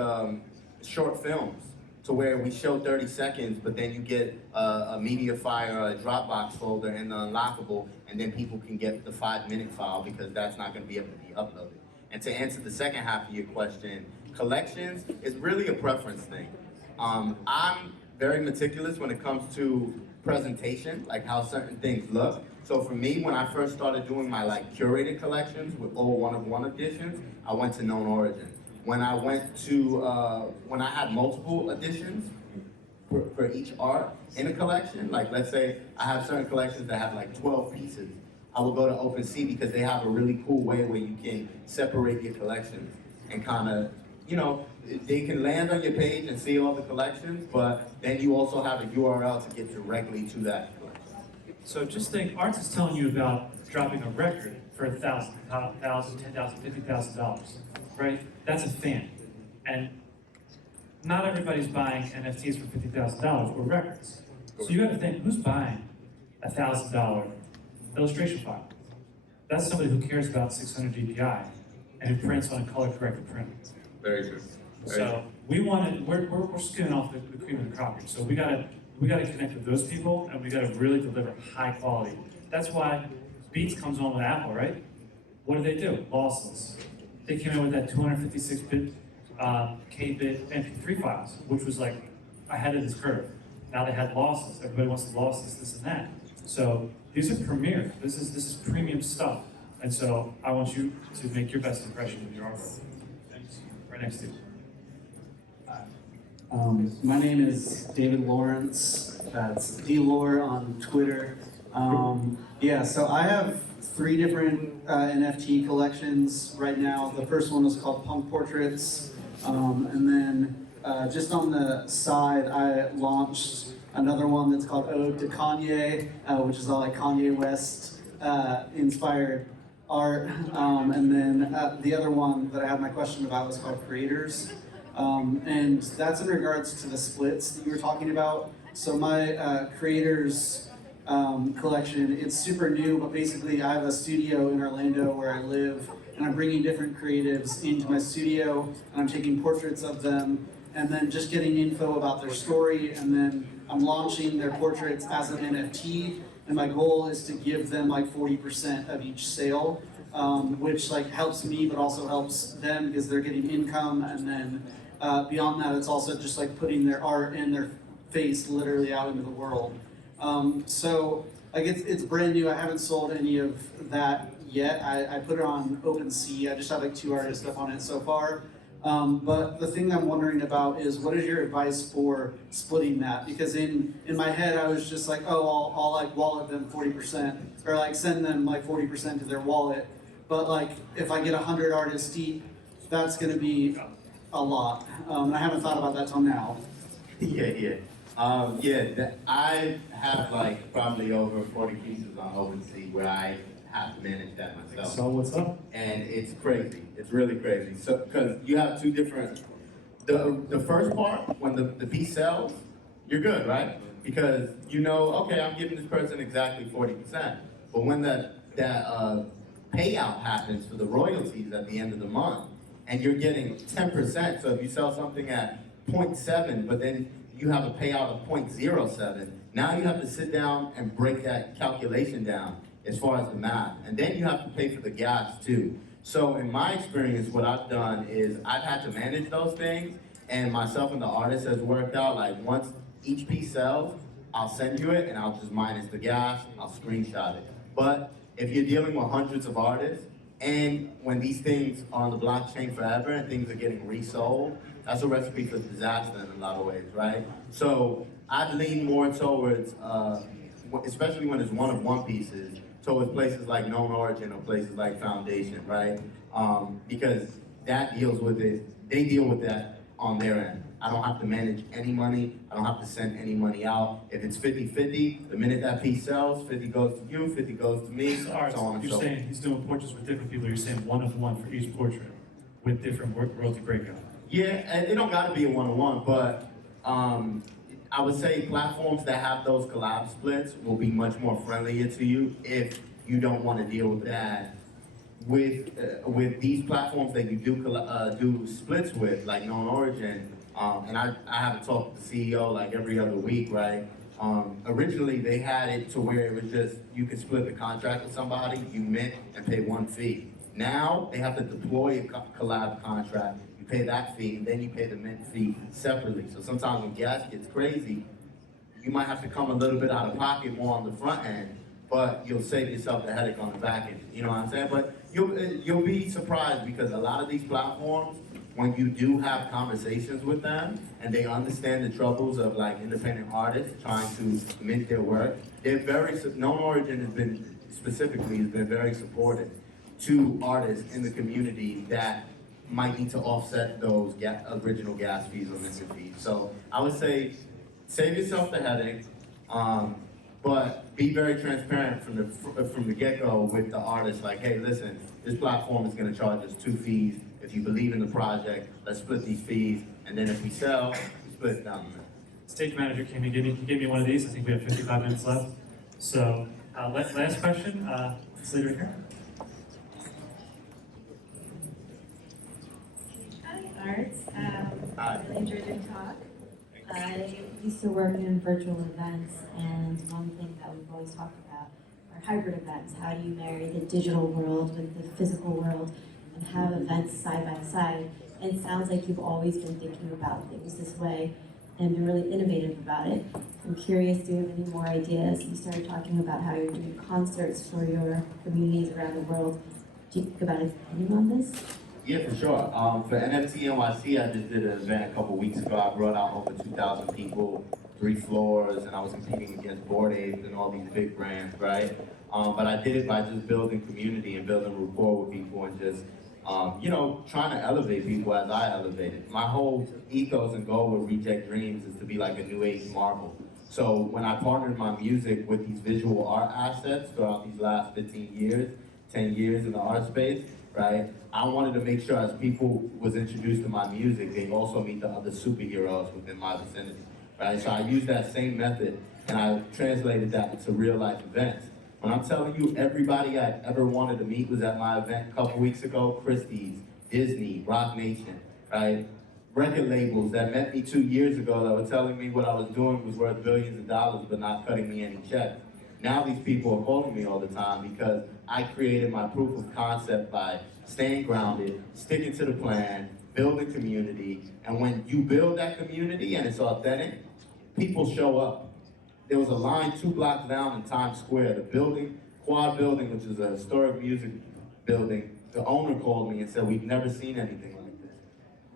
short films to where we show 30 seconds, but then you get a media file or a Dropbox folder in the unlockable, and then people can get the 5-minute file because that's not going to be able to be uploaded. And to answer the second half of your question, collections is really a preference thing. I'm very meticulous when it comes to presentation, like how certain things look. So for me, when I first started doing my like curated collections with all one-of-one editions, I went to known origin. When I went to, when I had multiple editions for each art in a collection, like let's say I have certain collections that have like 12 pieces, I will go to OpenSea because they have a really cool way where you can separate your collections and kind of, you know, they can land on your page and see all the collections, but then you also have a URL to get directly to that collection. So just think, Artz is telling you about dropping a record for $1,000, $10,000, $50,000, right? That's a fan. And not everybody's buying NFTs for $50,000 or records. So you got to think, who's buying a $1,000 illustration file? That's somebody who cares about 600 DPI and who prints on a color-corrected print. Very true. So we wanted, we're skimming off the cream of the crop here. So we gotta connect with those people, and we gotta really deliver high quality. That's why Beats comes on with Apple, right? What do? Lossless. They came in with that 256-bit K-bit MP3 files, which was like ahead of this curve. Now they had lossless. Everybody wants the lossless, this and that. So these are premier. This is premium stuff. And so I want you to make your best impression with your artwork. Right next to you. My name is David Lawrence. That's D-Lore on Twitter. Yeah, so I have 3 different NFT collections right now. The first one is called Punk Portraits. And then just on the side, I launched another one that's called Ode to Kanye, which is all like Kanye West inspired art. And then the other one that I had my question about was called Creators. And that's in regards to the splits that you were talking about. So my Creators collection, it's super new, but basically I have a studio in Orlando where I live, and I'm bringing different creatives into my studio, and I'm taking portraits of them, and then just getting info about their story, and then I'm launching their portraits as an NFT, and my goal is to give them like 40% of each sale, which like helps me, but also helps them because they're getting income, and then beyond that, it's also just like putting their art and their face literally out into the world. So like it's brand new. I haven't sold any of that yet. I put it on OpenSea. I just have like 2 artists up on it so far. But the thing I'm wondering about is, what is your advice for splitting that? Because in my head, I was just like, oh, I'll like wallet them 40%, or like send them like 40% to their wallet. But like if I get 100 artists deep, that's going to be a lot. And I haven't thought about that till now. I have like probably over 40 pieces on OpenSea where I have to manage that myself. So what's up? And it's crazy. It's really crazy. So because you have 2 different. The first part, when the piece sells, you're good, right? Because you know, okay, I'm giving this person exactly 40%. But when that payout happens for the royalties at the end of the month, and you're getting 10%. So if you sell something at 0.7, but then you have a payout of 0.07, now you have to sit down and break that calculation down as far as the math. And then you have to pay for the gas too. So in my experience, what I've done is I've had to manage those things, and myself and the artist has worked out, like once each piece sells, I'll send you it and I'll just minus the gas, I'll screenshot it. But if you're dealing with hundreds of artists, and when these things are on the blockchain forever and things are getting resold, that's a recipe for disaster in a lot of ways, right? So I'd lean more towards, especially when it's one-of-one pieces, towards places like Known Origin or places like Foundation, right? Because that deals with it, they deal with that on their end. I don't have to manage any money. I don't have to send any money out. If it's 50-50, the minute that piece sells, 50 goes to you, 50 goes to me, so on and You're so saying he's doing portraits with different people. You're saying one of one for each portrait with different royalty breakout. Yeah, and it don't gotta be a one-on-one, but I would say platforms that have those collab splits will be much more friendlier to you if you don't want to deal with that. With these platforms that you do splits with, like Known Origin, and I have to talk to the CEO like every other week, right? Originally they had it to where it was just you could split the contract with somebody, you mint and pay one fee. Now they have to deploy a collab contract. You pay that fee, and then you pay the mint fee separately. So sometimes when gas gets crazy, you might have to come a little bit out of pocket more on the front end, but you'll save yourself the headache on the back end. You know what I'm saying? But you'll be surprised because a lot of these platforms, when you do have conversations with them and they understand the troubles of like independent artists trying to mint their work, they're very, Known Origin has been very supportive to artists in the community that might need to offset those original gas fees or minting fees. So I would say, save yourself the headache, but be very transparent from the get-go with the artist. Like, hey, listen, this platform is going to charge us 2 fees. If you believe in the project, let's split these fees, and then if we sell, we split it down the middle. Stage manager came and gave me one of these. I think we have 55 minutes left. So last question, this lady right here. Hi, Artz. Hi. Really enjoyed your talk. I used to work in virtual events, and one thing that we've always talked about are hybrid events. How do you marry the digital world with the physical world and have events side by side? And it sounds like you've always been thinking about things this way and been really innovative about it. I'm curious, do you have any more ideas? You started talking about how you're doing concerts for your communities around the world. Do you think about anything on this? Yeah, for sure. For NFT NYC, I just did an event a couple weeks ago. I brought out over 2,000 people, 3 floors, and I was competing against Bored Apes and all these big brands, right? But I did it by just building community and building rapport with people and just, trying to elevate people as I elevated. My whole ethos and goal with Reject Dreams is to be like a new age Marvel. So when I partnered my music with these visual art assets throughout these last 15 years, 10 years in the art space, right? I wanted to make sure as people was introduced to my music, they also meet the other superheroes within my vicinity, right? So I used that same method and I translated that into real life events. When I'm telling you everybody I ever wanted to meet was at my event a couple weeks ago, Christie's, Disney, Rock Nation, right? Record labels that met me 2 years ago that were telling me what I was doing was worth billions of dollars but not cutting me any checks. Now these people are calling me all the time because I created my proof of concept by staying grounded, sticking to the plan, building community, and when you build that community and it's authentic, people show up. There was a line 2 blocks down in Times Square, the building, Quad Building, which is a historic music building, the owner called me and said, we've never seen anything like this.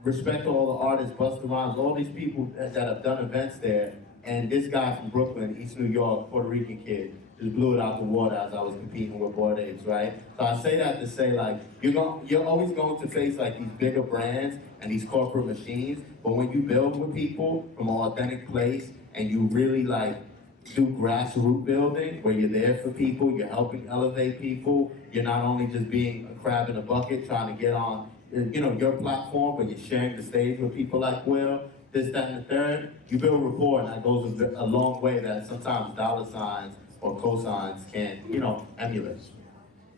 Respect to all the artists, Busta Rhymes, all these people that have done events there, and this guy from Brooklyn, East New York, Puerto Rican kid, just blew it out the water as I was competing with Bored Apes, right? So I say that to say, like, you're always going to face like these bigger brands and these corporate machines, but when you build with people from an authentic place and you really like do grassroots building where you're there for people, you're helping elevate people, you're not only just being a crab in a bucket trying to get on, your platform, but you're sharing the stage with people like Will, this, that, and the third, you build rapport, and that goes a long way that sometimes dollar signs or cosigns can, emulate.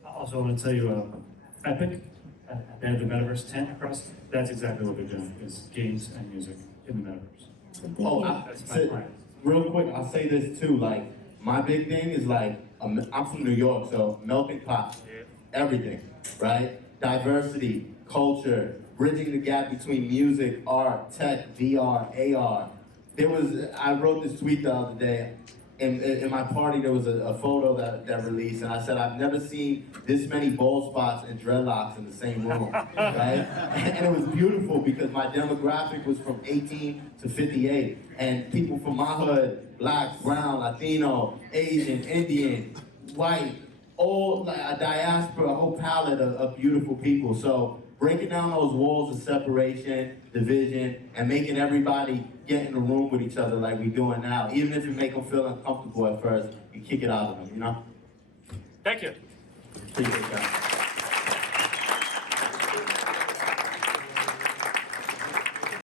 Also, I want to tell you, Epic, they have the Metaverse tent across. That's exactly what they're doing, is games and music in the Metaverse. That's my plan. Real quick, I'll say this too, like, my big thing is like, I'm from New York, so melting pot, everything, right? Diversity, culture, bridging the gap between music, art, tech, VR, AR. I wrote this tweet the other day, in my party there was a photo that released, and I said, I've never seen this many bald spots and dreadlocks in the same room, right? And it was beautiful because my demographic was from 18 to 58, and people from my hood, black, brown, Latino, Asian, Indian, white, all like a diaspora, a whole palette of beautiful people. So breaking down those walls of separation, division, and making everybody get in the room with each other like we're doing now. Even if you make them feel uncomfortable at first, you kick it out of them, Thank you. Appreciate that.